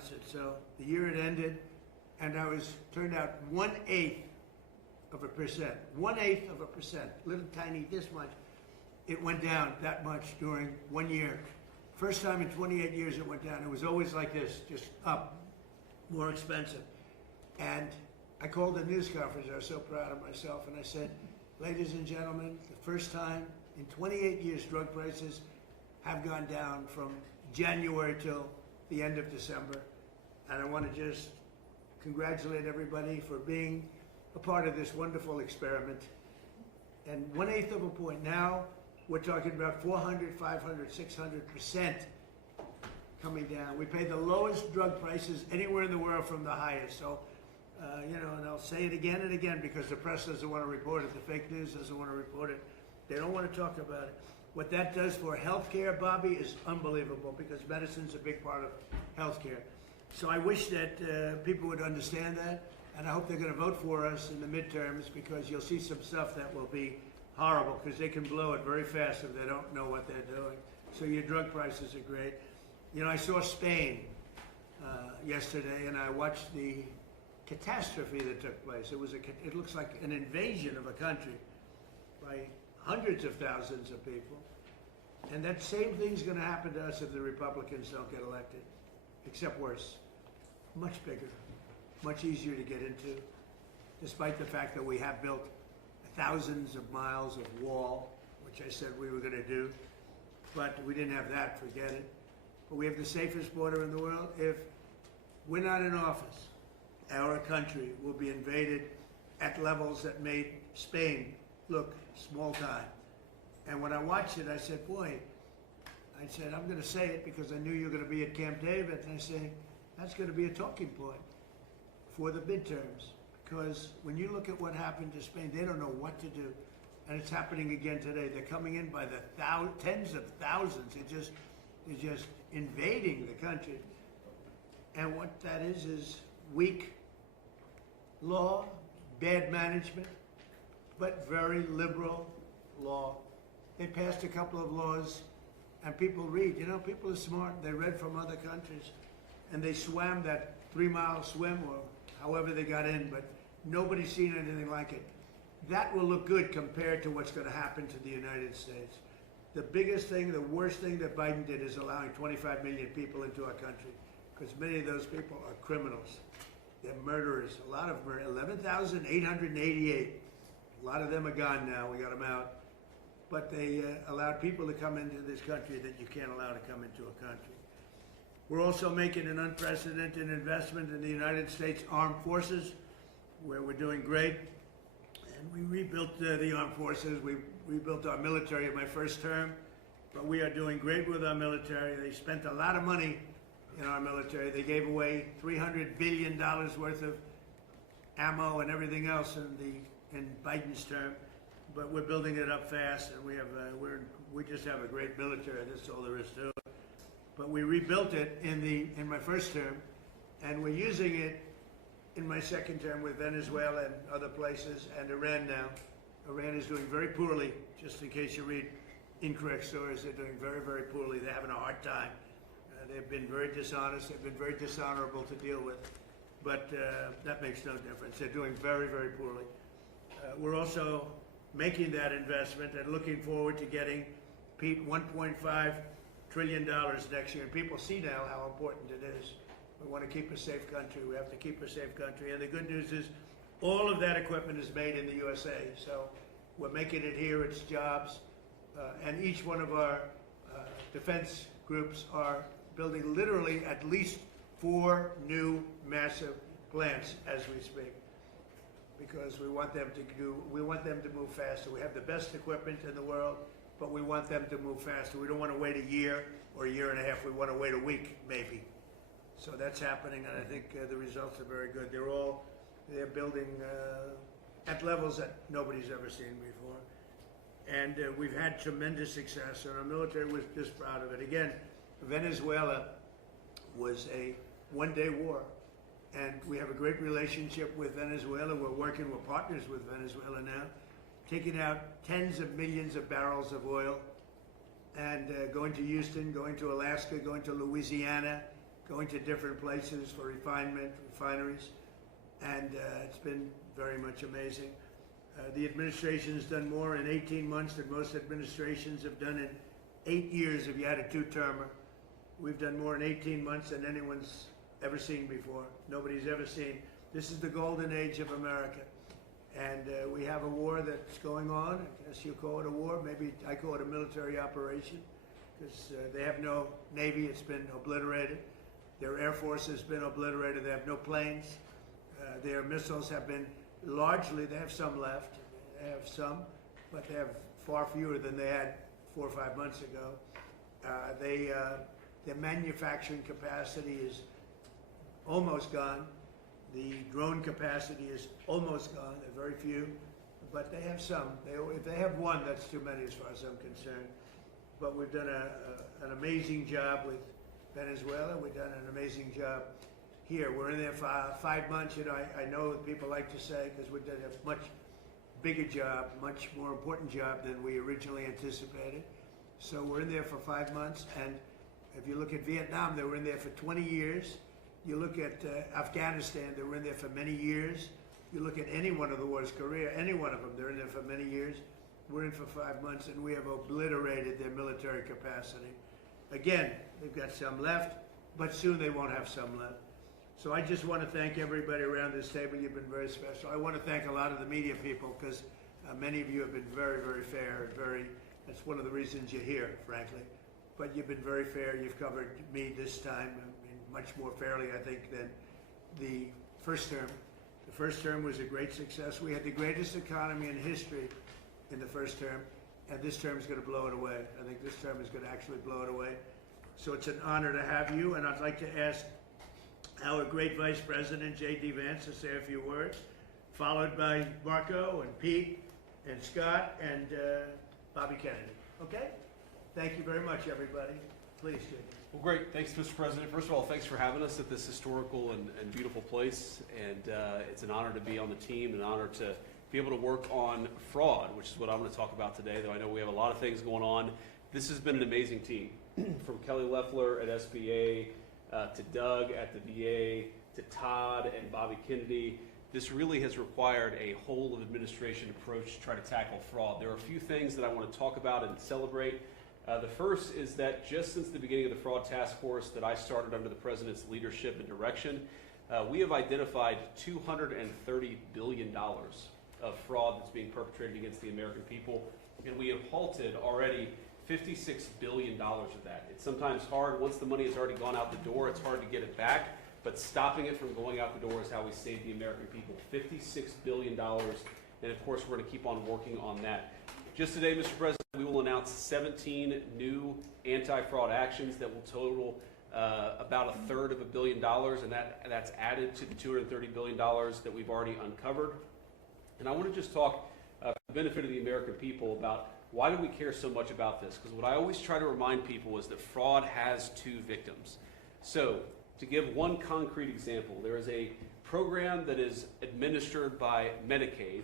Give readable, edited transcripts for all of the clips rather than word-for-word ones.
announce it. So the year had ended, and I was turned out 1/8 of a percent. 1/8 of a percent, little tiny this much. It went down that much during 1 year. First time in 28 years it went down. It was always like this, just up, more expensive. And I called a news conference. I was so proud of myself, and I said, ladies and gentlemen, the first time in 28 years drug prices have gone down from January till the end of December. And I want to just congratulate everybody for being a part of this wonderful experiment. And 1/8 of a point. Now we're talking about 400, 500, 600% coming down. We pay the lowest drug prices anywhere in the world from the highest. So, and I'll say it again and again because the press doesn't want to report it. The fake news doesn't want to report it. They don't want to talk about it. What that does for healthcare, Bobby, is unbelievable because medicine's a big part of healthcare. So I wish that people would understand that, and I hope they're going to vote for us in the midterms because you'll see some stuff that will be horrible because they can blow it very fast if they don't know what they're doing. So your drug prices are great. You know, I saw Spain yesterday, and I watched the catastrophe that took place. It looks like an invasion of a country by hundreds of thousands of people. And that same thing's going to happen to us if the Republicans don't get elected, except worse. Much bigger, much easier to get into, despite the fact that we have built thousands of miles of wall, which I said we were going to do, but we didn't have that, forget it. But we have the safest border in the world. If we're not in office, our country will be invaded at levels that made Spain look small time. And when I watched it, I said, boy, I'm going to say it because I knew you were going to be at Camp David, and I say, that's going to be a talking point for the midterms. Because when you look at what happened to Spain, they don't know what to do. And it's happening again today. They're coming in by the tens of thousands. They're just invading the country. And what that is weak law, bad management, but very liberal law. They passed a couple of laws, and people read. You know, people are smart. They read from other countries, and they swam that 3-mile swim or however they got in, but nobody's seen anything like it. That will look good compared to what's going to happen to the United States. The biggest thing, the worst thing that Biden did is allowing 25 million people into our country, because many of those people are criminals. They're murderers. A lot of them, 11,888. A lot of them are gone now. We got them out. But they allowed people to come into this country that you can't allow to come into a country. We're also making an unprecedented investment in the United States Armed Forces, where we're doing great. And we rebuilt the armed forces. We rebuilt our military in my first term, but we are doing great with our military. They spent a lot of money in our military. They gave away $300 billion worth of ammo and everything else in Biden's term, but we're building it up fast, and we just have a great military. That's all there is to it. But we rebuilt it in my first term, and we're using it in my second term with Venezuela and other places, and Iran now. Iran is doing very poorly, just in case you read incorrect stories. They're doing very, very poorly. They're having a hard time. They've been very dishonest. They've been very dishonorable to deal with, but that makes no difference. They're doing very, very poorly. We're also making that investment and looking forward to getting, Pete, $1.5 trillion next year. And people see now how important it is. We want to keep a safe country. We have to keep a safe country. And the good news is all of that equipment is made in the USA. So we're making it here. It's jobs. And each one of our defense groups are building literally at least 4 new massive plants as we speak, because we want them to move faster. We have the best equipment in the world, but we want them to move faster. We don't want to wait a year or a year and a half. We want to wait a week, maybe. So that's happening, and I think the results are very good. They're building at levels that nobody's ever seen before. And we've had tremendous success, and our military was just proud of it. Again, Venezuela was a one-day war, and we have a great relationship with Venezuela. We're partners with Venezuela now, taking out tens of millions of barrels of oil, and going to Houston, going to Alaska, going to Louisiana, going to different places for refineries, and it's been very much amazing. The administration has done more in 18 months than most administrations have done in 8 years if you had a two-termer. We've done more in 18 months than anyone's ever seen before. Nobody's ever seen. This is the golden age of America. And we have a war that's going on. I guess you call it a war. Maybe I call it a military operation, because they have no Navy. It's been obliterated. Their Air Force has been obliterated. They have no planes. Their missiles have been largely, they have some left. They have some, but they have far fewer than they had 4 or 5 months ago. Their manufacturing capacity is almost gone. The drone capacity is almost gone. There are very few, but they have some. If they have one, that's too many as far as I'm concerned. But we've done an amazing job with Venezuela. We've done an amazing job here. We're in there for 5 months. You know, I know people like to say, because we did a much bigger job, much more important job than we originally anticipated. So we're in there for 5 months, and if you look at Vietnam, they were in there for 20 years. You look at Afghanistan, they were in there for many years. You look at any one of the wars, Korea, any one of them, they're in there for many years. We're in for 5 months, and we have obliterated their military capacity. Again, they've got some left, but soon they won't have some left. So I just want to thank everybody around this table. You've been very special. I want to thank a lot of the media people, because many of you have been very, very fair and that's one of the reasons you're here, frankly. But you've been very fair. You've covered me this time, much more fairly, I think, than the first term. The first term was a great success. We had the greatest economy in history in the first term, and this term is going to blow it away. I think this term is going to actually blow it away. So it's an honor to have you, and I'd like to ask our great Vice President, J.D. Vance, to say a few words, followed by Marco and Pete and Scott and Bobby Kennedy. Okay? Thank you very much, everybody. Please, J.D. Well, great. Thanks, Mr. President. First of all, thanks for having us at this historical and beautiful place. And it's an honor to be on the team, an honor to be able to work on fraud, which is what I'm going to talk about today, though I know we have a lot of things going on. This has been an amazing team, from Kelly Loeffler at SBA, to Doug at the VA, to Todd and Bobby Kennedy. This really has required a whole of administration approach to try to tackle fraud. There are a few things that I want to talk about and celebrate. The first is that just since the beginning of the fraud task force that I started under the President's leadership and direction, we have identified $230 billion of fraud that's being perpetrated against the American people, and we have halted already $56 billion of that. It's sometimes hard. Once the money has already gone out the door, it's hard to get it back, but stopping it from going out the door is how we save the American people. $56 billion, and of course we're going to keep on working on that. Just today, Mr. President, we will announce 17 new anti-fraud actions that will total about $1/3 of $1 billion, and that's added to the $230 billion that we've already uncovered. And I want to just talk for the benefit of the American people about why do we care so much about this? Because what I always try to remind people is that fraud has two victims. So, to give one concrete example, there is a program that is administered by Medicaid,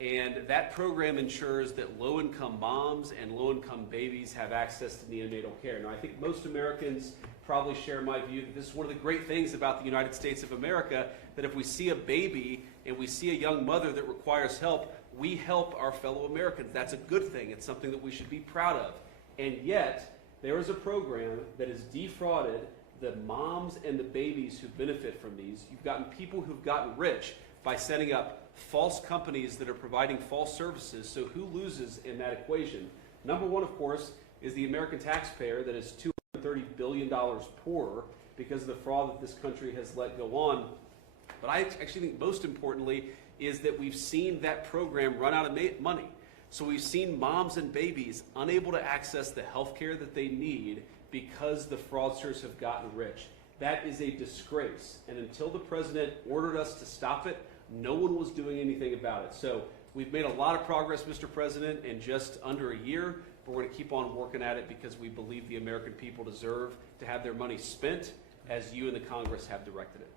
and that program ensures that low-income moms and low-income babies have access to neonatal care. Now, I think most Americans probably share my view that this is one of the great things about the United States of America, that if we see a baby and we see a young mother that requires help, we help our fellow Americans. That's a good thing. It's something that we should be proud of. And yet, there is a program that has defrauded the moms and the babies who benefit from these. You've gotten people who've gotten rich by setting up false companies that are providing false services. So who loses in that equation? Number one, of course, is the American taxpayer that is $230 billion poorer because of the fraud that this country has let go on. But I actually think most importantly is that we've seen that program run out of money. So we've seen moms and babies unable to access the health care that they need because the fraudsters have gotten rich. That is a disgrace. And until the president ordered us to stop it, no one was doing anything about it. So we've made a lot of progress, Mr. President, in just under a year, but we're going to keep on working at it because we believe the American people deserve to have their money spent as you and the Congress have directed it.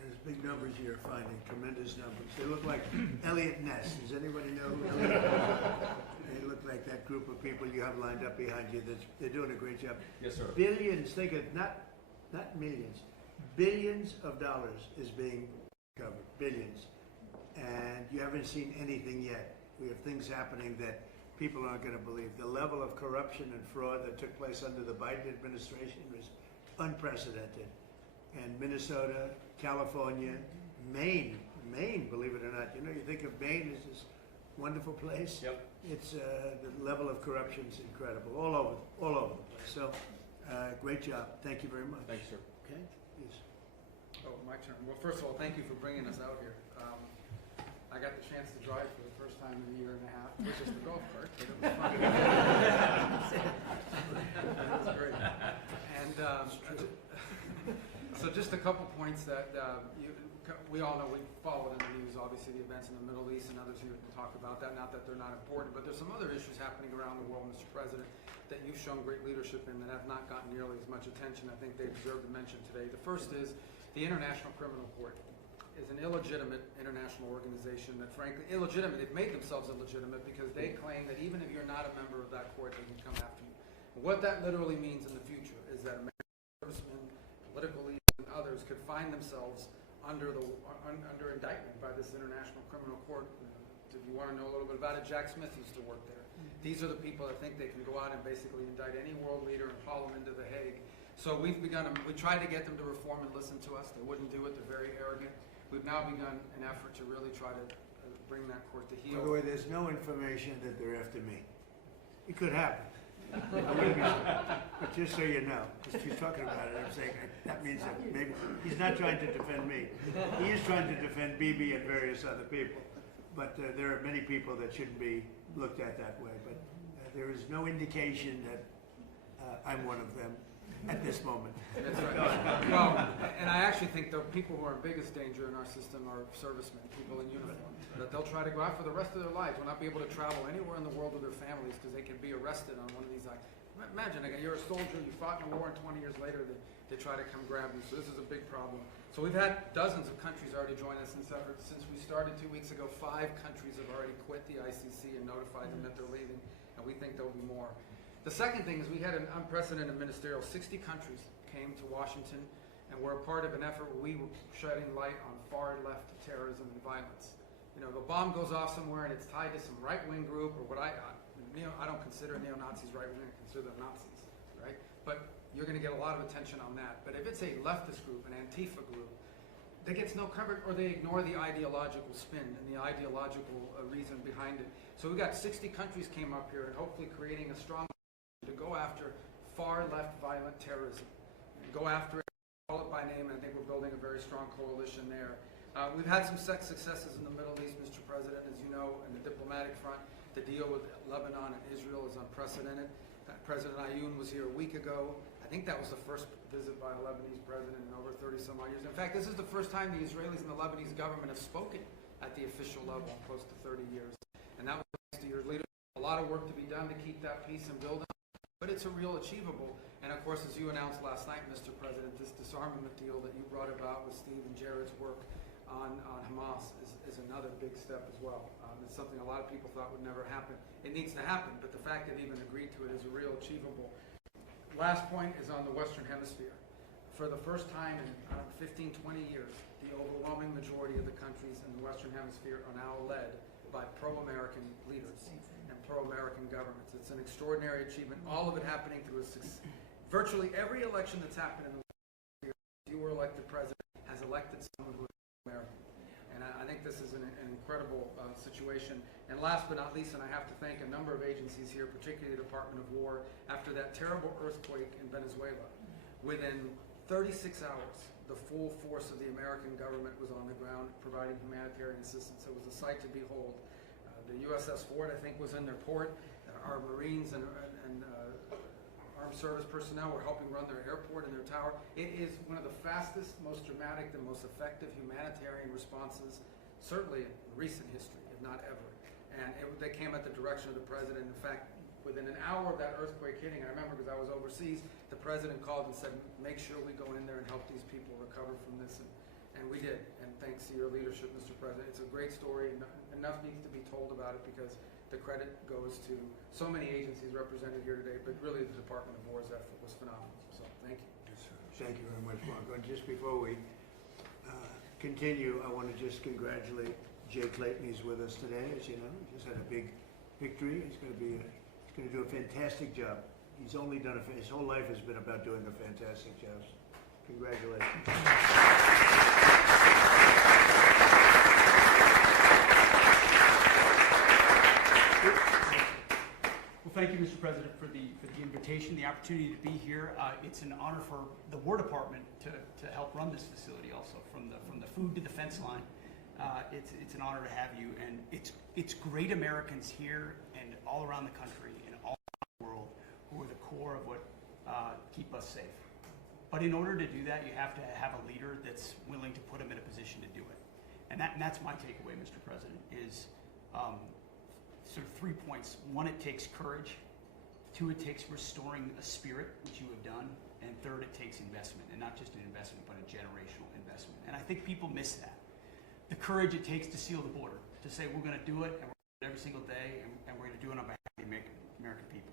There's big numbers you're finding, tremendous numbers. They look like Elliot Ness. Does anybody know who Elliot Ness is? They look like that group of people you have lined up behind you. They're doing a great job. Yes, sir. Billions, think of, not millions, billions of dollars is being covered, billions. And you haven't seen anything yet. We have things happening that people aren't going to believe. The level of corruption and fraud that took place under the Biden administration was unprecedented. And Minnesota, California, Maine, believe it or not. You know, you think of Maine as this wonderful place. Yep. It's the level of corruption is incredible, all over the place. So, great job. Thank you very much. Thanks, sir. Okay, please. Oh, my turn. Well, first of all, thank you for bringing us out here. I got the chance to drive for the first time in a year and a half, which is the golf cart, but it was fun. It was great. And so just a couple points that we all know. We followed in the news, obviously, the events in the Middle East, and others here can talk about that. Not that they're not important, but there's some other issues happening around the world, Mr. President, that you've shown great leadership in that have not gotten nearly as much attention. I think they deserve to mention today. The first is the International Criminal Court is an illegitimate international organization that, frankly, illegitimate. They've made themselves illegitimate because they claim that even if you're not a member of that court, they can come after you. And what that literally means in the future is that American servicemen, political leaders, and others could find themselves under indictment by this International Criminal Court. If you want to know a little bit about it, Jack Smith used to work there. These are the people that think they can go out and basically indict any world leader and haul them into The Hague. So we tried to get them to reform and listen to us. They wouldn't do it. They're very arrogant. We've now begun an effort to really try to bring that court to heel. By the way, there's no information that they're after me. It could happen. But just so you know, because she's talking about it, I'm saying that means that maybe he's not trying to defend me. He is trying to defend Bibi and various other people. But there are many people that shouldn't be looked at that way. But there is no indication that I'm one of them at this moment. That's right. Well, and I actually think the people who are in biggest danger in our system are servicemen, people in uniform. That they'll try to go out for the rest of their lives, will not be able to travel anywhere in the world with their families because they can be arrested on one of these acts. Imagine, you're a soldier, you fought in a war, and 20 years later they try to come grab you. So this is a big problem. So we've had dozens of countries already join us in this effort. Since we started 2 weeks ago, 5 countries have already quit the ICC and notified them that they're leaving, and we think there'll be more. The second thing is we had an unprecedented ministerial. 60 countries came to Washington and were a part of an effort where we were shedding light on far-left terrorism and violence. You know, the bomb goes off somewhere and it's tied to some right-wing group or what I don't consider neo-Nazis right-wing, I consider them Nazis, right? But you're going to get a lot of attention on that. But if it's a leftist group, an Antifa group, that gets no coverage, or they ignore the ideological spin and the ideological reason behind it. So we got 60 countries came up here and hopefully creating a strong to go after far-left violent terrorism. And go after it, call it by name, and I think we're building a very strong coalition there. We've had some successes in the Middle East, Mr. President, as you know, in the diplomatic front. The deal with Lebanon and Israel is unprecedented. President Ayoun was here a week ago. I think that was the first visit by a Lebanese president in over 30 some odd years. In fact, this is the first time the Israelis and the Lebanese government have spoken at the official level in close to 30 years. And that was thanks to your leadership. A lot of work to be done to keep that peace and build it. But it's a real achievable. And of course, as you announced last night, Mr. President, this disarmament deal that you brought about with Steve and Jared's work on Hamas is another big step as well. It's something a lot of people thought would never happen. It needs to happen, but the fact that even agreed to it is a real achievable. Last point is on the Western Hemisphere. For the first time in 15, 20 years, the overwhelming majority of the countries in the Western Hemisphere are now led by pro-American leaders and pro-American governments. It's an extraordinary achievement. All of it happening through virtually every election that's happened in the Western Hemisphere. You were elected president, has elected someone who is American. And I think this is an incredible situation. And last but not least, and I have to thank a number of agencies here, particularly the Department of War, after that terrible earthquake in Venezuela. Within 36 hours, the full force of the American government was on the ground providing humanitarian assistance. It was a sight to behold. The USS Ford, I think, was in their port. Our Marines and armed service personnel were helping run their airport and their tower. It is one of the fastest, most dramatic, and most effective humanitarian responses, certainly in recent history, if not ever. And they came at the direction of the president. In fact, within an hour of that earthquake hitting, I remember because I was overseas, the president called and said, make sure we go in there and help these people recover from this. And we did. And thanks to your leadership, Mr. President. It's a great story. Enough needs to be told about it because the credit goes to so many agencies represented here today, but really the Department of War's effort was phenomenal. So thank you. Yes, sir. Thank you very much, Marco. And just before we continue, I want to just congratulate Jay Clayton. He's with us today, as you know. He just had a big victory. He's going to do a fantastic job. He's only done his whole life has been about doing a fantastic job. So congratulations. Well, thank you, Mr. President, for the invitation, the opportunity to be here. It's an honor for the War Department to help run this facility also, from the food to the fence line. It's an honor to have you, and it's great Americans here and all around the country and all around the world who are the core of what keep us safe. But in order to do that, you have to have a leader that's willing to put them in a position to do it. And that's my takeaway, Mr. President, is sort of 3 points. One, it takes courage. 2, it takes restoring a spirit, which you have done. And 3rd, it takes investment, and not just an investment, but a generational investment. And I think people miss that. The courage it takes to seal the border, to say we're going to do it, and we're going to do it every single day, and we're going to do it on behalf of the American people.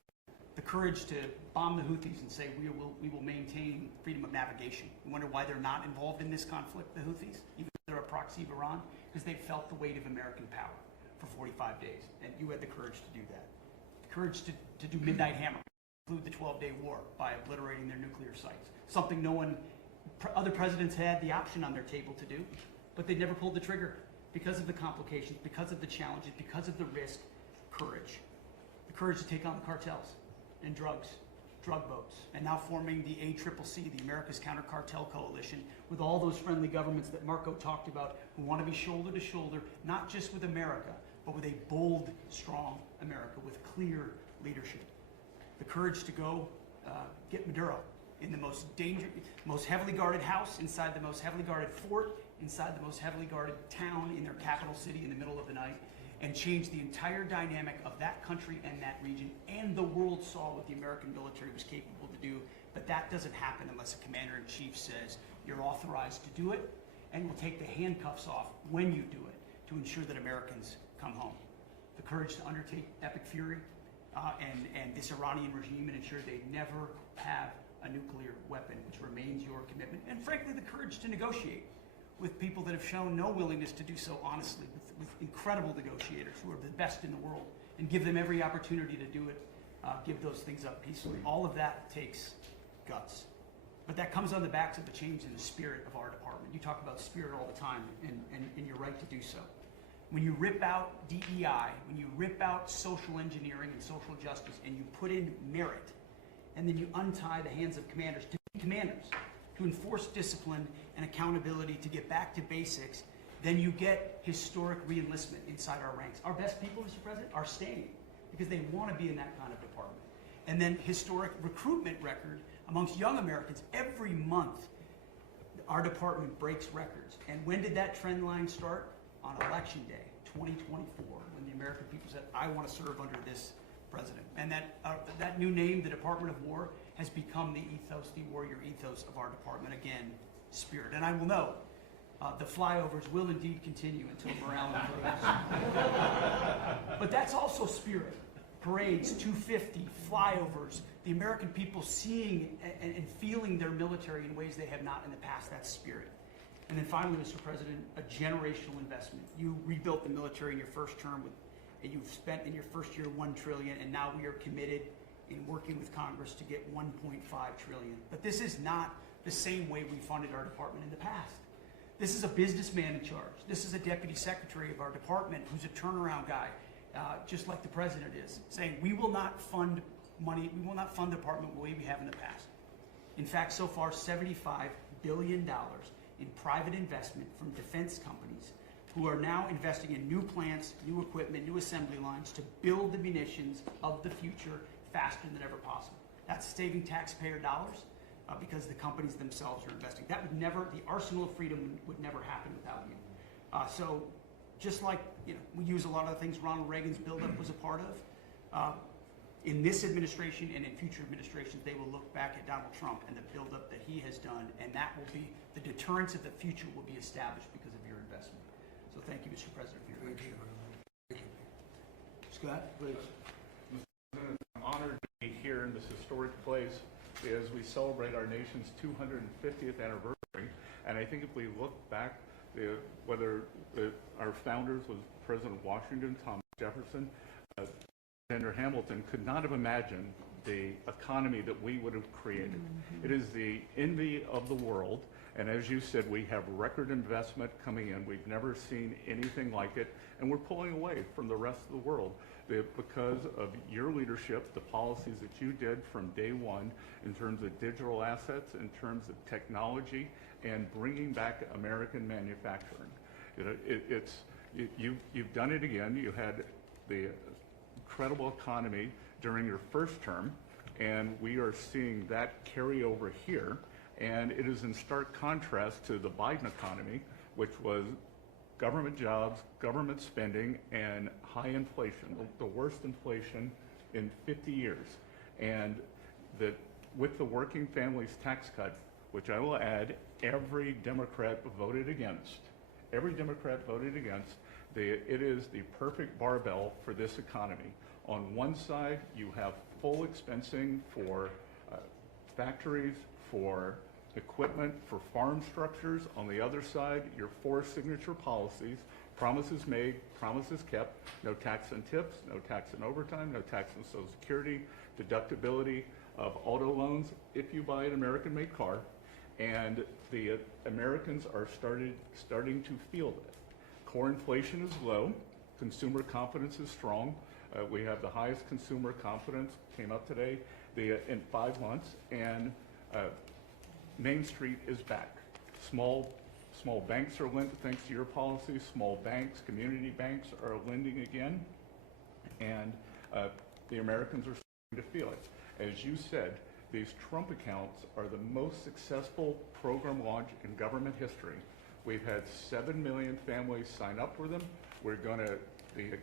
The courage to bomb the Houthis and say we will maintain freedom of navigation. We wonder why they're not involved in this conflict, the Houthis, even though they're a proxy of Iran, because they felt the weight of American power for 45 days, and you had the courage to do that. The courage to do Midnight Hammer, conclude the 12-day war by obliterating their nuclear sites, something other presidents had the option on their table to do, but they never pulled the trigger because of the complications, because of the challenges, because of the risk. Courage. The courage to take on the cartels and drug boats, and now forming the ACCC, the America's Counter Cartel Coalition, with all those friendly governments that Marco talked about, who want to be shoulder to shoulder, not just with America, but with a bold, strong America with clear leadership. The courage to go get Maduro in the most heavily guarded house, inside the most heavily guarded fort, inside the most heavily guarded town in their capital city in the middle of the night, and change the entire dynamic of that country and that region. And the world saw what the American military was capable to do, but that doesn't happen unless a commander-in-chief says you're authorized to do it, and will take the handcuffs off when you do it to ensure that Americans come home. The courage to undertake epic fury and this Iranian regime and ensure they never have a nuclear weapon, which remains your commitment. And frankly, the courage to negotiate with people that have shown no willingness to do so honestly, with incredible negotiators who are the best in the world, and give them every opportunity to do it, give those things up peacefully. All of that takes guts. But that comes on the backs of the change in the spirit of our department. You talk about spirit all the time, and you're right to do so. When you rip out DEI, when you rip out social engineering and social justice, and you put in merit, and then you untie the hands of commanders to be commanders, to enforce discipline and accountability, to get back to basics, then you get historic re-enlistment inside our ranks. Our best people, Mr. President, are staying because they want to be in that kind of department. And then historic recruitment record amongst young Americans. Every month, our department breaks records. And when did that trend line start? On Election Day, 2024, when the American people said, I want to serve under this president. And that new name, the Department of War, has become the ethos, the warrior ethos of our department. Again, spirit. And I will note, the flyovers will indeed continue until morale improves. But that's also spirit. Parades, 250, flyovers, the American people seeing and feeling their military in ways they have not in the past. That's spirit. And then finally, Mr. President, a generational investment. You rebuilt the military in your first term, and you've spent in your first year $1 trillion, and now we are committed in working with Congress to get $1.5 trillion. But this is not the same way we funded our department in the past. This is a businessman in charge. This is a deputy secretary of our department who's a turnaround guy, just like the president is, saying we will not fund money, we will not fund the department the way we have in the past. In fact, so far, $75 billion in private investment from defense companies who are now investing in new plants, new equipment, new assembly lines to build the munitions of the future faster than ever possible. That's saving taxpayer dollars because the companies themselves are investing. That would never, the arsenal of freedom would never happen without you. So just like we use a lot of the things Ronald Reagan's buildup was a part of, in this administration and in future administrations, they will look back at Donald Trump and the buildup that he has done, and that will be, the deterrence of the future will be established because of your investment. So thank you, Mr. President, for your leadership. Thank you. Scott, please. I'm honored to be here in this historic place as we celebrate our nation's 250th anniversary. And I think if we look back, whether our founders was President Washington, Thomas Jefferson, Alexander Hamilton could not have imagined the economy that we would have created. Mm-hmm. It is the envy of the world. And as you said, we have record investment coming in. We've never seen anything like it. And we're pulling away from the rest of the world because of your leadership, the policies that you did from day one in terms of digital assets, in terms of technology, and bringing back American manufacturing. You've done it again. You had the incredible economy during your first term, and we are seeing that carry over here. And it is in stark contrast to the Biden economy, which was government jobs, government spending, and high inflation, the worst inflation in 50 years. And that with the working families tax cut, which I will add, every Democrat voted against. Every Democrat voted against. It is the perfect barbell for this economy. On one side, you have full expensing for factories, for equipment, for farm structures. On the other side, your four signature policies, promises made, promises kept, no tax on tips, no tax on overtime, no tax on Social Security, deductibility of auto loans if you buy an American-made car. And the Americans are starting to feel that. Core inflation is low, consumer confidence is strong. We have the highest consumer confidence, came up today, in 5 months, and Main Street is back. Small banks are lending, thanks to your policies. Small banks, community banks are lending again, and the Americans are starting to feel it. As you said, these Trump accounts are the most successful program launch in government history. We've had 7 million families sign up for them. We're going to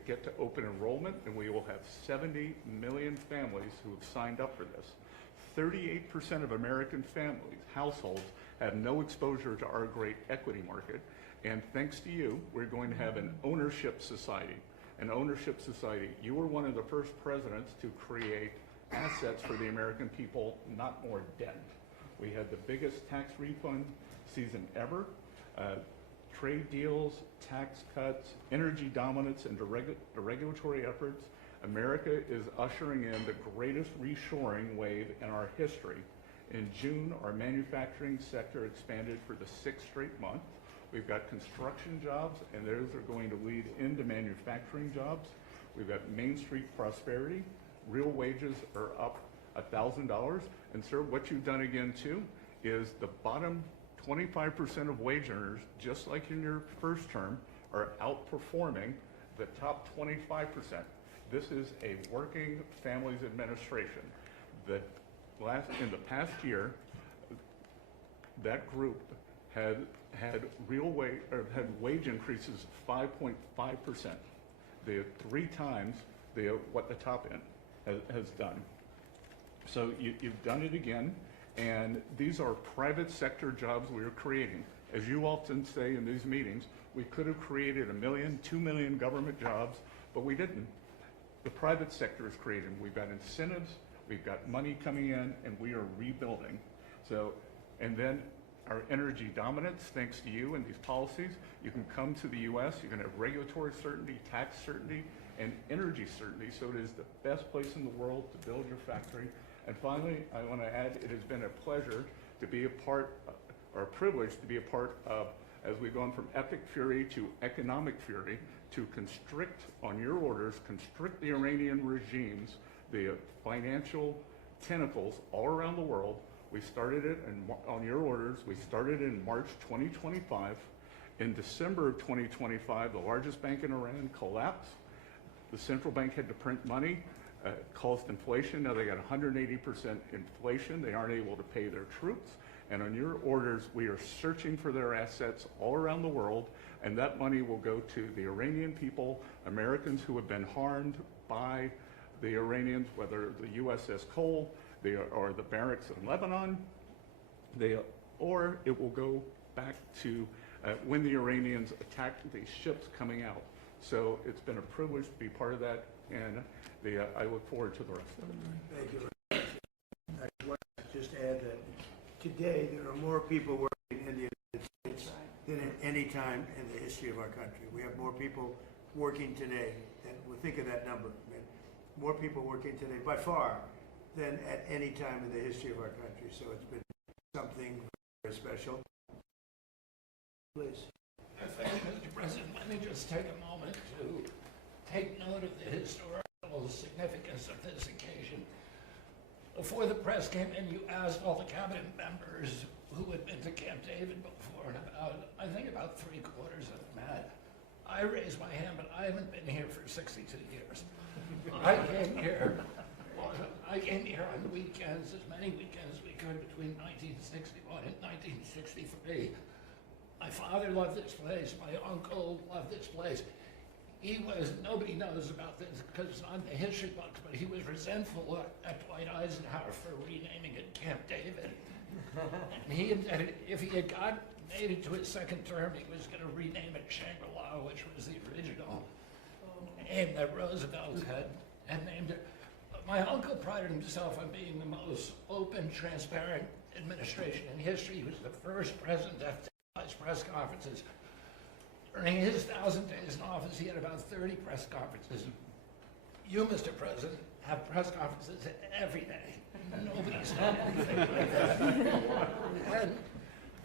get to open enrollment, and we will have 70 million families who have signed up for this. 38% of American families, households, have no exposure to our great equity market. And thanks to you, we're going to have an ownership society. An ownership society. You were one of the first presidents to create assets for the American people, not more debt. We had the biggest tax refund season ever. Trade deals, tax cuts, energy dominance, and the regulatory efforts. America is ushering in the greatest reshoring wave in our history. In June, our manufacturing sector expanded for the 6th straight month. We've got construction jobs, and those are going to lead into manufacturing jobs. We've got Main Street prosperity. Real wages are up $1,000. And sir, what you've done again too is the bottom 25% of wage earners, just like in your first term, are outperforming the top 25%. This is a working families administration. In the past year, that group had wage increases of 5.5%. They have 3 times what the top end has done. So you've done it again, and these are private sector jobs we are creating. As you often say in these meetings, we could have created 1 million, 2 million government jobs, but we didn't. The private sector is creating. We've got incentives, we've got money coming in, and we are rebuilding. So, and then our energy dominance, thanks to you and these policies, you can come to the U.S., you can have regulatory certainty, tax certainty, and energy certainty. So it is the best place in the world to build your factory. And finally, I want to add, it has been a pleasure to be a part, or a privilege to be a part of, as we've gone from epic fury to economic fury, to constrict, on your orders, constrict the Iranian regimes, the financial tentacles all around the world. We started it, on your orders, we started in March 2025. In December of 2025, the largest bank in Iran collapsed. The central bank had to print money, caused inflation. Now they got 180% inflation. They aren't able to pay their troops. And on your orders, we are searching for their assets all around the world, and that money will go to the Iranian people, Americans who have been harmed by the Iranians, whether the USS Cole, or the barracks in Lebanon, or it will go back to when the Iranians attacked the ships coming out. So it's been a privilege to be part of that, and I look forward to the rest of it. Thank you. just add that today there are more people working in the United States than at any time in the history of our country. We have more people working today, and we'll think of that number. I mean, more people working today by far than at any time in the history of our country. So it's been something very special. Please. Thank you, Mr. President. Let me just take a moment to take note of the historical significance of this occasion. Before the press came in, you asked all the cabinet members who had been to Camp David before, and I think about 3/4 of them had. I raised my hand, but I haven't been here for 62 years. I came here on weekends, as many weekends as we could between 1961 and 1963. My father loved this place. My uncle loved this place. He was, nobody knows about this because it's on the history books, but he was resentful at Dwight Eisenhower for renaming it Camp David. And he intended, if he had made it to his second term, he was going to rename it Shangri-La, which was the original name that Roosevelt had named it. But my uncle prided himself on being the most open, transparent administration in history. He was the first president to have press conferences. During his 1,000 days in office, he had about 30 press conferences. You, Mr. President, have press conferences every day. Nobody's done anything like that.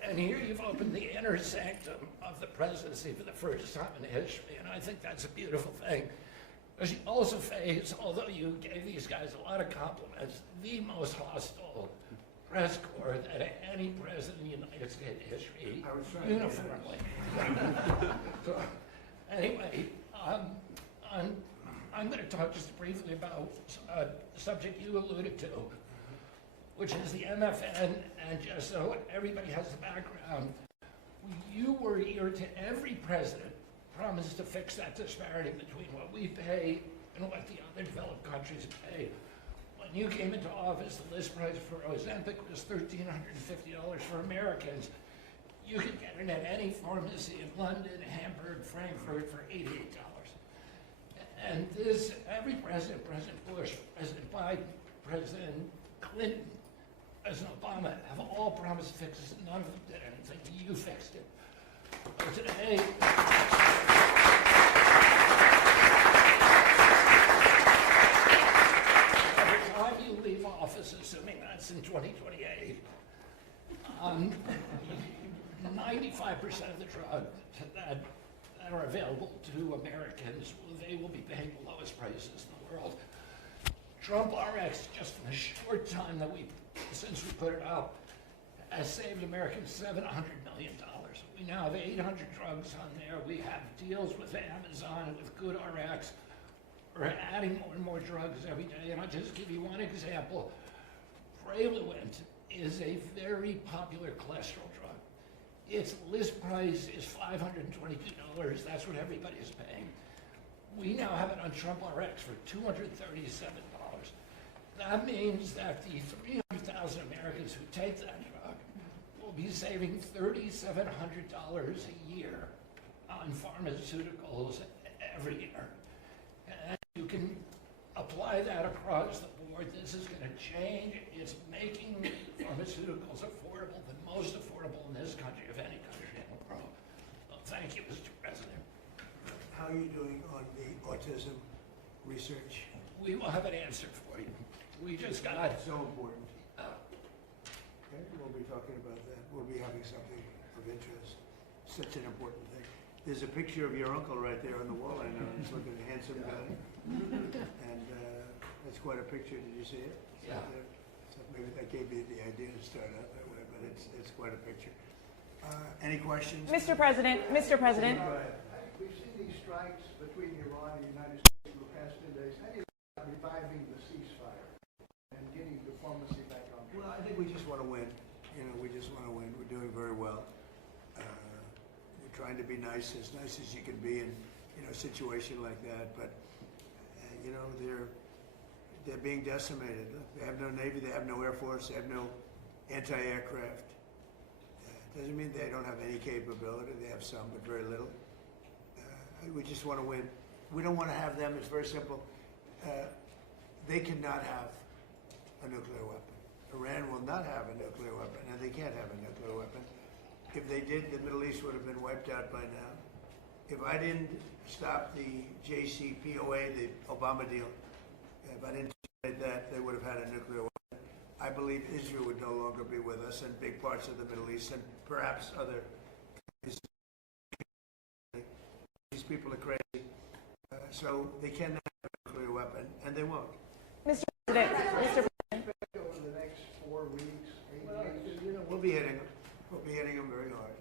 And here you've opened the inner sanctum of the presidency for the first time in history, and I think that's a beautiful thing. Because you also face, although you gave these guys a lot of compliments, the most hostile press corps that any president in the United States history uniformly. So, anyway, I'm going to talk just briefly about a subject you alluded to, which is the MFN, and just so everybody has the background, you were here to every president promised to fix that disparity between what we pay and what the other developed countries pay. When you came into office, the list price for Ozempic was $1,350 for Americans. You could get it at any pharmacy in London, Hamburg, Frankfurt for $88. And this, every president, President Bush, President Biden, President Clinton, President Obama, have all promised fixes, and none of them did anything. You fixed it. But today, you leave office, assuming that's in 2028, 95% of the drugs that are available to Americans, they will be paying the lowest prices in the world. Trump RX, just in the short time that since we put it up, has saved Americans $700 million. We now have 800 drugs on there. We have deals with Amazon and with GoodRx. We're adding more and more drugs every day, and I'll just give you one example. Praluent is a very popular cholesterol drug. Its list price is $522. That's what everybody is paying. We now have it on Trump RX for $237. That means that the 300,000 Americans who take that drug will be saving $3,700 a year on pharmaceuticals every year. And you can apply that across the board. This is going to change. It's making pharmaceuticals affordable, the most affordable in this country of any country in the world. Well, thank you, Mr. President. How are you doing on the autism research? We will have an answer for you. We just got It's so important. Okay, we'll be talking about that. We'll be having something of interest. Such an important thing. There's a picture of your uncle right there on the wall. I know he's looking a handsome guy. And that's quite a picture. Did you see it? Yeah. So maybe that gave you the idea to start out that way, but it's quite a picture. Any questions? Mr. President, Mr. President. We've seen these strikes between Iran and the United States in the past 10 days. How do you about reviving the ceasefire and getting diplomacy back on track? Well, I think we just want to win. You know, we just want to win. We're doing very well. We're trying to be nice as you can be in, you know, a situation like that. But, you know, they're being decimated. They have no Navy. They have no Air Force. They have no anti-aircraft. Doesn't mean they don't have any capability. They have some, but very little. We just want to win. We don't want to have them. It's very simple. They cannot have a nuclear weapon. Iran will not have a nuclear weapon, and they can't have a nuclear weapon. If they did, the Middle East would have been wiped out by now. If I didn't stop the JCPOA, the Obama deal, if I didn't stop that, they would have had a nuclear weapon. I believe Israel would no longer be with us in big parts of the Middle East and perhaps other countries. These people are crazy. So they cannot have a nuclear weapon, and they won't. Mr. President, Over the next 4 weeks, 8 weeks. You know, we'll be hitting them. We'll be hitting them very hard.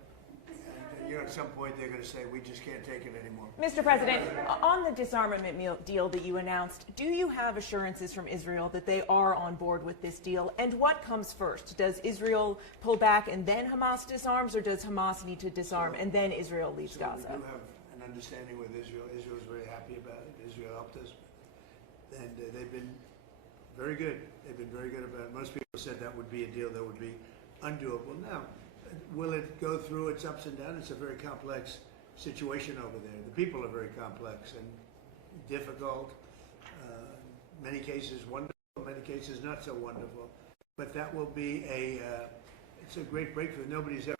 And, at some point they're going to say, we just can't take it anymore. Mr. President, on the disarmament deal that you announced, do you have assurances from Israel that they are on board with this deal? And what comes first? Does Israel pull back and then Hamas disarms, or does Hamas need to disarm and then Israel leaves So Gaza? we do have an understanding with Israel. Israel's very happy about it. Israel helped us. And they've been very good. They've been very good about it. Most people said that would be a deal that would be undoable. Now, will it go through its ups and downs? It's a very complex situation over there. The people are very complex and difficult. Many cases wonderful, many cases not so wonderful. But that will be it's a great breakthrough. Nobody's ever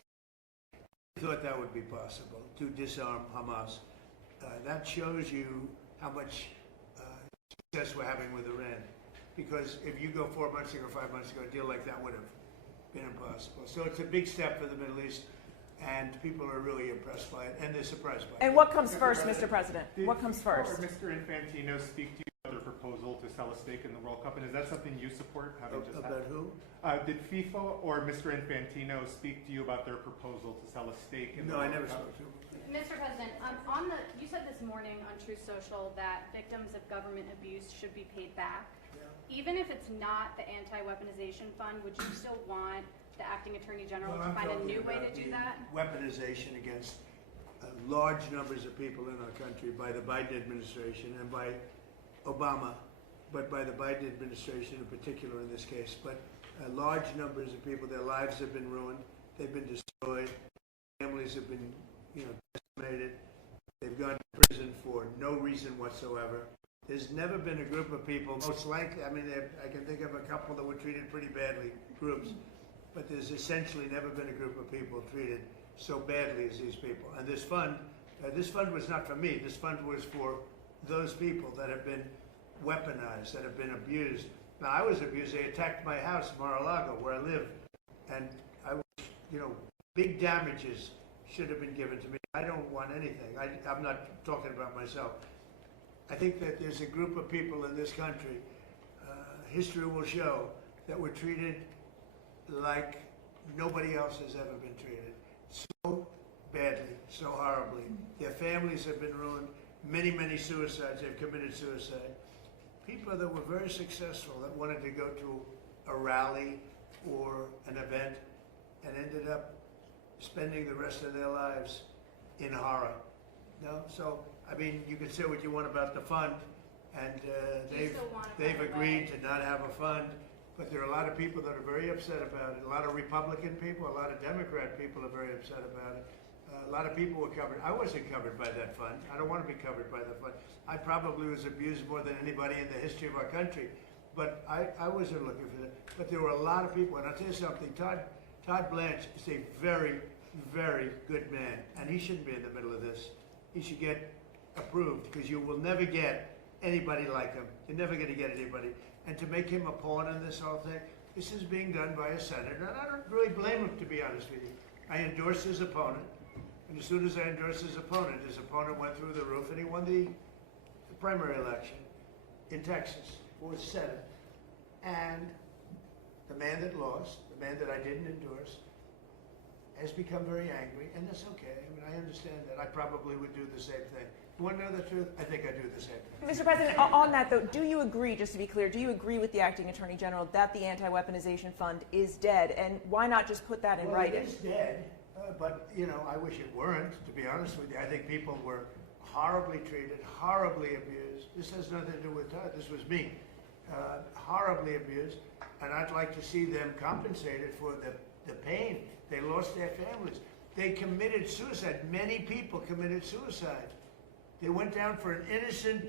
thought that would be possible, to disarm Hamas. That shows you how much success we're having with Iran. Because if you go 4 months ago, 5 months ago, a deal like that would have been impossible. So it's a big step for the Middle East, and people are really impressed by it, and they're surprised by it. And what comes first, Mr. President? What comes first? Did Mr. Infantino speak to you about their proposal to sell a stake in the World Cup, and is that something you support? About who? Did FIFA or Mr. Infantino speak to you about their proposal to sell a stake in the No, I World never Cup? spoke to him. Mr. President, you said this morning on Truth Social that victims of government abuse should be paid back. Even if it's not the anti-weaponization fund, would you still want the acting attorney general to find a new way to do that? Weaponization against large numbers of people in our country by the Biden administration and by Obama, but by the Biden administration in particular in this case. But large numbers of people, their lives have been ruined, they've been destroyed, families have been, decimated, they've gone to prison for no reason whatsoever. There's never been a group of people, most likely, I can think of a couple that were treated pretty badly, groups, but there's essentially never been a group of people treated so badly as these people. And this fund was not for me. This fund was for those people that have been weaponized, that have been abused. Now, I was abused. They attacked my house, Mar-a-Lago, where I live, and I was, big damages should have been given to me. I don't want anything. I'm not talking about myself. I think that there's a group of people in this country, history will show, that were treated like nobody else has ever been treated. So badly, so horribly. Their families have been ruined. Many, many suicides. They've committed suicide. People that were very successful that wanted to go to a rally or an event and ended up spending the rest of their lives in horror. No? So, you can say what you want about the fund, and they've agreed to not have a fund, but there are a lot of people that are very upset about it. A lot of Republican people, a lot of Democrat people are very upset about it. A lot of people were covered. I wasn't covered by that fund. I don't want to be covered by the fund. I probably was abused more than anybody in the history of our country, but I wasn't looking for that. But there were a lot of people, and I'll tell you something, Todd Blanche is a very, very good man, and he shouldn't be in the middle of this. He should get approved, because you will never get anybody like him. You're never going to get anybody. And to make him a pawn in this whole thing, this is being done by a senator, and I don't really blame him, to be honest with you. I endorsed his opponent, and as soon as I endorsed his opponent went through the roof, and he won the primary election in Texas for Senate. And the man that lost, the man that I didn't endorse, has become very angry, and that's okay. I understand that. I probably would do the same thing. You want to know the truth? I think I do the same thing. Mr. President, on that though, do you agree, just to be clear, do you agree with the acting attorney general that the anti-weaponization fund is dead? And why not just put that in writing? It is dead, but I wish it weren't, to be honest with you. I think people were horribly treated, horribly abused. This has nothing to do with Todd. This was me. Horribly abused, and I'd like to see them compensated for the pain. They lost their families. They committed suicide. Many people committed suicide. They went down for an innocent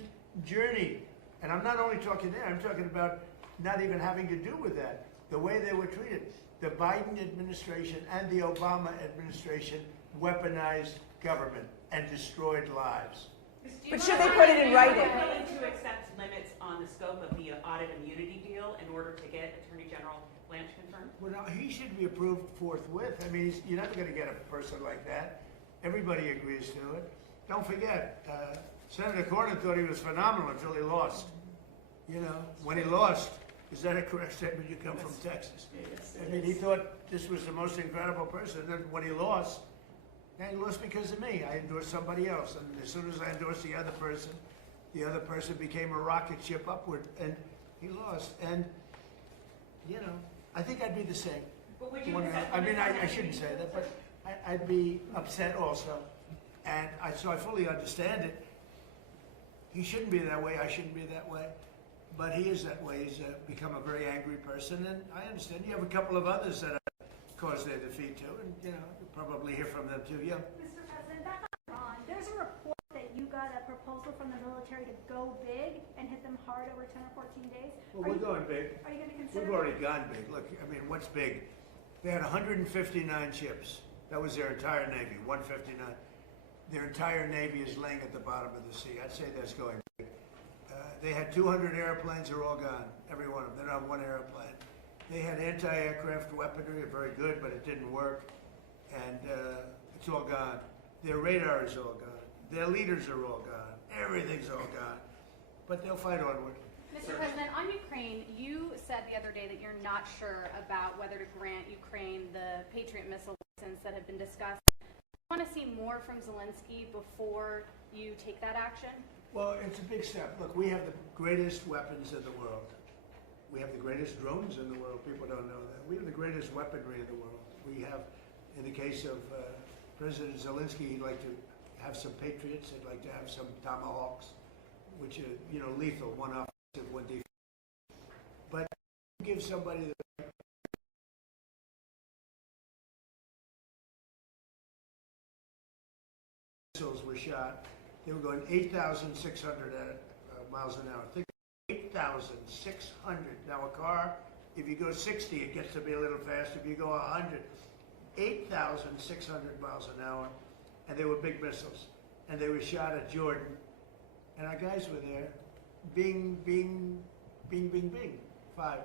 journey. And I'm not only talking there, I'm talking about not even having to do with that. the way they were treated. The Biden administration and the Obama administration weaponized government and destroyed lives. But should they put it in writing? Are you willing to accept limits on the scope of the audit immunity deal in order to get Attorney General Blanche confirmed? Well, no, he should be approved forthwith. I mean, you're not going to get a person like that. Everybody agrees to it. Don't forget, Senator Cornyn thought he was phenomenal until he lost. You know, when he lost, is that a correct statement? You come from Texas. Yes, I mean, he thought this was the most incredible person. Then when he lost because of me. I endorsed somebody else. And as soon as I endorsed the other person became a rocket ship upward. And he lost. And, you know, I think I'd be the same. But would you I mean, I shouldn't say that, but I'd be upset also. And so I fully understand it. He shouldn't be that way. I shouldn't be that way. But he is that way. He's become a very angry person. And I understand. You have a couple of others that caused their defeat too. And, you know, you'll probably hear from them too. Yeah. Mr. President, back on Iran, there's a report that you got a proposal from the military to go big and hit them hard over 10 or 14 days. Well, we're going big. Are you going to consider? We've already gone big. Look, I mean, what's big? They had 159 ships. That was their entire Navy, 159. Their entire Navy is laying at the bottom of the sea. I'd say that's going big. They had 200 airplanes. They're all gone, every one of them. They're not one airplane. They had anti-aircraft weaponry, very good, but it didn't work. And it's all gone. Their radar is all gone. Their leaders are all gone. Everything's all gone. But they'll fight onward. Mr. President, on Ukraine, you said the other day that you're not sure about whether to grant Ukraine the Patriot missile license that had been discussed. Do you want to see more from Zelensky before you take that action? Well, it's a big step. Look, we have the greatest weapons in the world. We have the greatest drones in the world. People don't know that. We have the greatest weaponry in the world. We have, in the case of President Zelensky, he'd like to have some Patriots. He'd like to have some Tomahawks, which are, you know, lethal, one offensive, one defensive. But you give somebody the missiles were shot. They were going 8,600 miles an hour. Think 8,600. Now a car, if you go 60, it gets to be a little fast. If you go 100, 8,600 miles an hour, and they were big missiles. And they were shot at Jordan, and our guys were there. Bing, bing, bing, bing, bing. 5.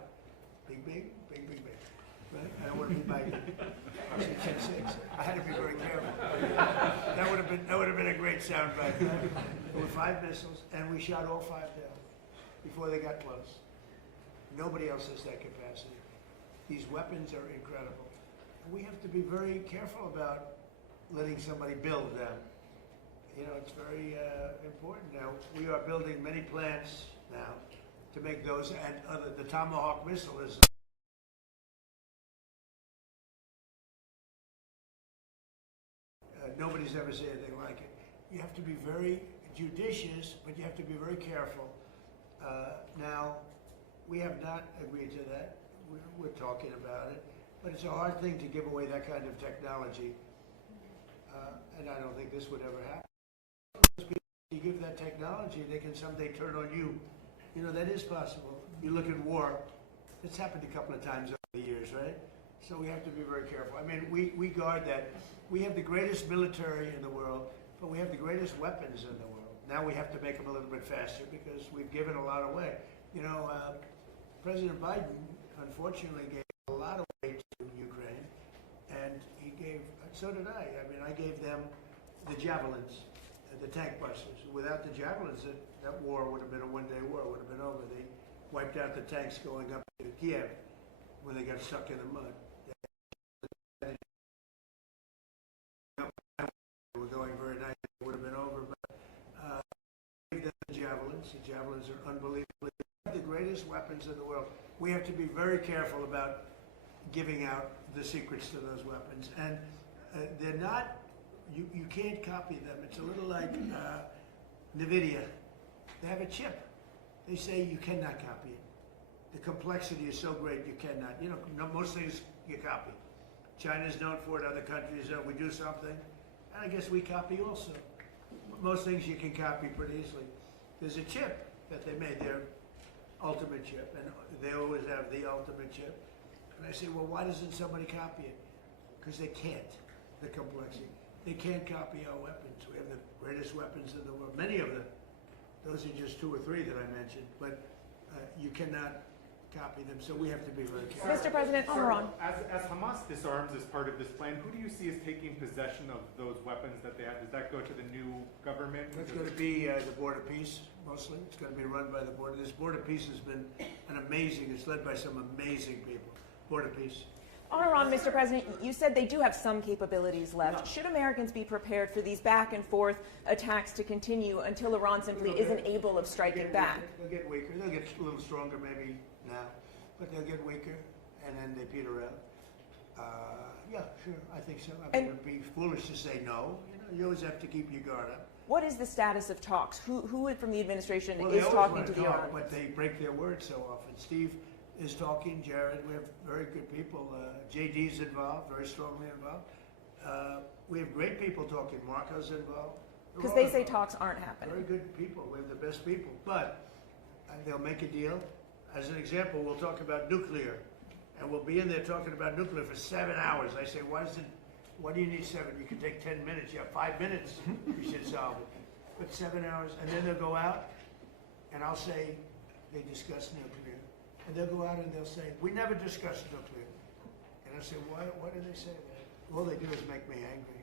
Bing, bing, bing, bing, bing. Right? I don't want to be biting. I had to be very careful. That would have been a great sound bite. There were 5 missiles, and we shot all 5 down before they got close. Nobody else has that capacity. These weapons are incredible. And we have to be very careful about letting somebody build them. You know, it's very important now. We are building many plants now to make those, and the Tomahawk missile is nobody's ever seen anything like it. You have to be very judicious, but you have to be very careful. Now, we have not agreed to that. We're talking about it, but it's a hard thing to give away that kind of technology, and I don't think this would ever happen. You give that technology, they can someday turn on you. You know, that is possible. You look at war. It's happened a couple of times over the years, right? So we have to be very careful. I mean, we guard that. We have the greatest military in the world, but we have the greatest weapons in the world. Now we have to make them a little bit faster because we've given a lot away. You know, President Biden, unfortunately, gave a lot away to Ukraine, and he gave, so did I. I mean, I gave them the javelins, the tank busters. Without the javelins, that war would have been a one-day war. It would have been over. They wiped out the tanks going up to Kiev when they got stuck in the mud. They were going very nice. It would have been over, but gave them the javelins. The javelins are unbelievably the greatest weapons in the world. We have to be very careful about giving out the secrets to those weapons, and they're not. You can't copy them. It's a little like NVIDIA. They have a chip. They say you cannot copy it. The complexity is so great you cannot. You know, most things you copy. China's known for it. Other countries, we do something, and I guess we copy also. Most things you can copy pretty easily. There's a chip that they made, their ultimate chip, and they always have the ultimate chip. And I say, well, why doesn't somebody copy it? Because they can't, the complexity. They can't copy our weapons. We have the greatest weapons in the world, many of them. Those are just 2 or 3 that I mentioned, but you cannot copy them, so we have to be very careful. Mr. President, Omar. As Hamas disarms as part of this plan, who do you see as taking possession of those weapons that they have? Does that go to the new government? It's going to be the Board of Peace, mostly. It's going to be run by the Board. This Board of Peace has been it's led by some amazing people. Board of Peace. On Iran, Mr. President, you said they do have some capabilities left. Should Americans be prepared for these back and forth attacks to continue until Iran simply isn't able of striking back? They'll get weaker. They'll get a little stronger maybe now, but they'll get weaker, and then they peter out. Yeah, sure, I think so. I mean, it would be foolish to say no. You always have to keep your guard up. What is the status of talks? Who from the administration Well, is they always talking want to the talk, Iranians? but they break their word so often. Steve is talking, Jared, we have very good people. JD's involved, very strongly involved. We have great people talking. Marco's involved. Because they say talks aren't happening. Very good people. We have the best people. But they'll make a deal. As an example, we'll talk about nuclear. And we'll be in there talking about nuclear for 7 hours. I say, why do you need 7? You can take 10 minutes. You have 5 minutes. You should solve it. But 7 hours. And then they'll go out, and I'll say, they discuss nuclear. And they'll go out and they'll say, we never discussed nuclear. And I'll say, why do they say that? All they do is make me angry.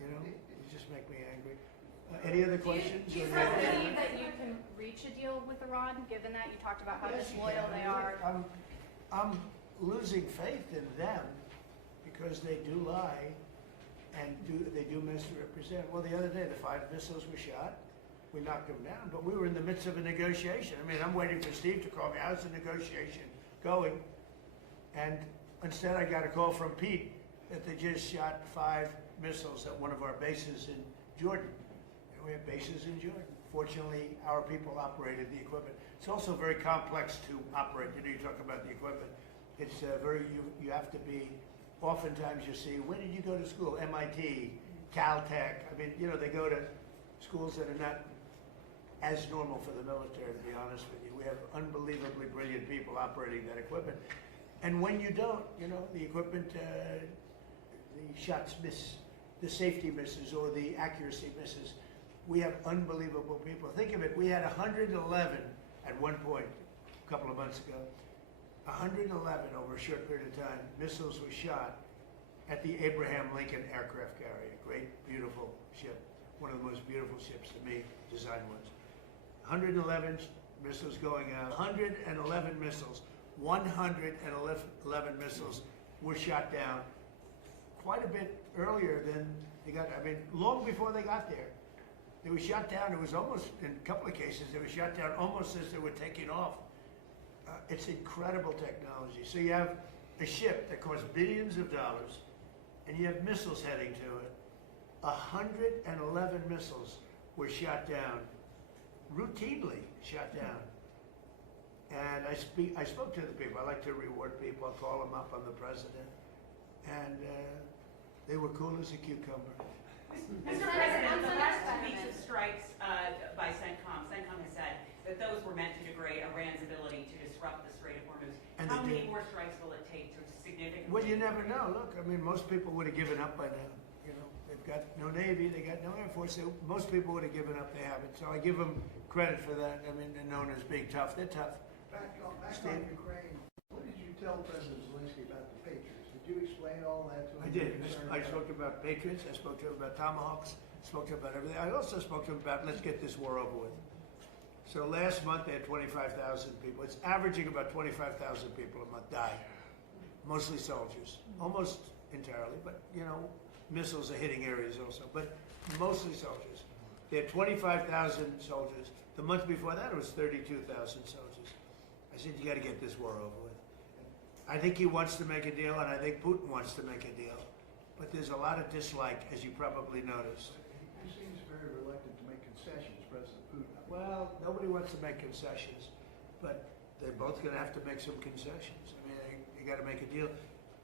You know, you just make me angry. Any other questions? Do you believe that you can reach a deal with Iran, given that you talked about how disloyal they are? I'm losing faith in them because they do lie and they do misrepresent. Well, the other day, the 5 missiles were shot. We knocked them down, but we were in the midst of a negotiation. I mean, I'm waiting for Steve to call me. How's the negotiation going? And instead, I got a call from Pete that they just shot 5 missiles at one of our bases in Jordan. And we have bases in Jordan. Fortunately, our people operated the equipment. It's also very complex to operate. You know, you talk about the equipment. It's you have to be, oftentimes you see, when did you go to school? MIT, Caltech. I mean, you know, they go to schools that are not as normal for the military, to be honest with you. We have unbelievably brilliant people operating that equipment. And when you don't, you know, the equipment, the shots miss, the safety misses, or the accuracy misses. We have unbelievable people. Think of it, we had 111 at one point, a couple of months ago. 111 over a short period of time, missiles were shot at the Abraham Lincoln aircraft carrier. Great, beautiful ship. One of the most beautiful ships to me, design-wise. 111 missiles going out. 111 missiles. 111 missiles were shot down quite a bit earlier than they got. I mean, long before they got there. They were shot down. It was almost, in a couple of cases, they were shot down almost as they were taking off. It's incredible technology. So you have a ship that costs billions of dollars, and you have missiles heading to it. 111 missiles were shot down, routinely shot down. And I spoke to the people. I like to reward people. I call them up. I'm the president. And they were cool as a cucumber. Mr. President, the last 2 weeks of strikes by CENTCOM has said that those were meant to degrade Iran's ability to disrupt the Strait of Hormuz. And how many more strikes will it take to significantly? Well, you never know. Look, I mean, most people would have given up by now. You know, they've got no Navy, they got no Air Force. Most people would have given up. They haven't. So I give them credit for that. I mean, they're known as being tough. They're tough. Back on Ukraine, what did you tell President Zelensky about the Patriots? Did you explain all that to him? I did. I spoke about Patriots. I spoke to him about Tomahawks. I spoke to him about everything. I also spoke to him about, let's get this war over with. So last month they had 25,000 people. It's averaging about 25,000 people a month die. Mostly soldiers. Almost entirely, but you know, missiles are hitting areas also, but mostly soldiers. They had 25,000 soldiers. The month before that it was 32,000 soldiers. I said, you got to get this war over with. I think he wants to make a deal, and I think Putin wants to make a deal. But there's a lot of dislike, as you probably noticed. He seems very reluctant to make concessions, President Putin. Well, nobody wants to make concessions, but they're both going to have to make some concessions. I mean, they got to make a deal.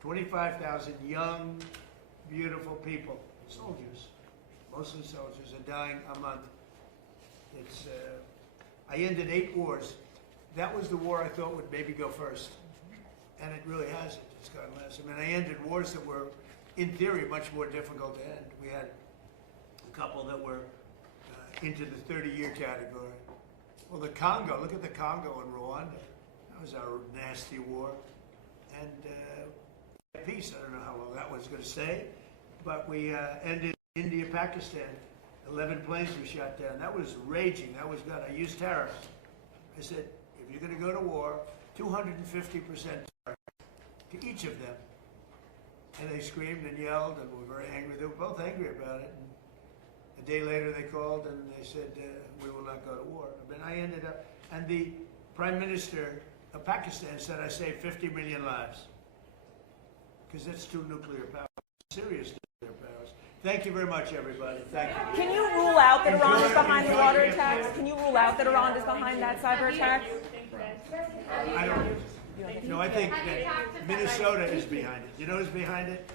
25,000 young, beautiful people, soldiers, mostly soldiers, are dying a month. It's. I ended 8 wars. That was the war I thought would maybe go first, and it really hasn't. it's gone less. I mean, I ended wars that were, in theory, much more difficult to end. We had a couple that were into the 30-year category. Well, the Congo, look at the Congo and Rwanda. That was a nasty war. And peace, I don't know how long that was going to stay, but we ended India, Pakistan. 11 planes were shot down. That was raging. That was good. I used tariffs. I said, if you're going to go to war, 250% tariff to each of them. And they screamed and yelled and were very angry. They were both angry about it. And a day later they called and they said, we will not go to war. I mean, I ended up, and the Prime Minister of Pakistan said I saved 50 million lives. Because that's 2 nuclear powers, serious nuclear powers. Thank you very much, everybody. Thank you. Can you rule out that Iran is behind the water attacks? Can you rule out that Iran is behind that cyber attack? I don't. No, I think that Minnesota is behind it. You know who's behind it?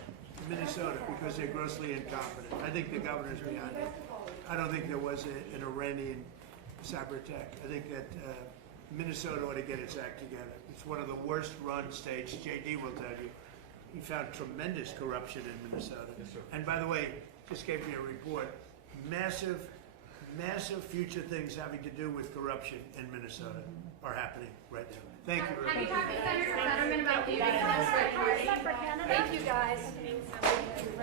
Minnesota, because they're grossly incompetent. I think the governor's behind it. I don't think there was an Iranian cyber attack. I think that Minnesota ought to get its act together. It's one of the worst run states. JD will tell you. He found tremendous corruption in Minnesota. Yes, sir. And by the way, just gave me a report. Massive future things having to do with corruption in Minnesota are happening right now. Thank you very Have you much. talked to Senator Fetterman about leaving? Thank you, guys.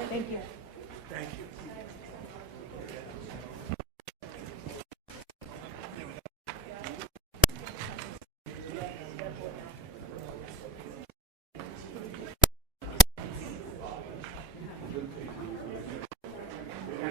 Thank you. Thank you.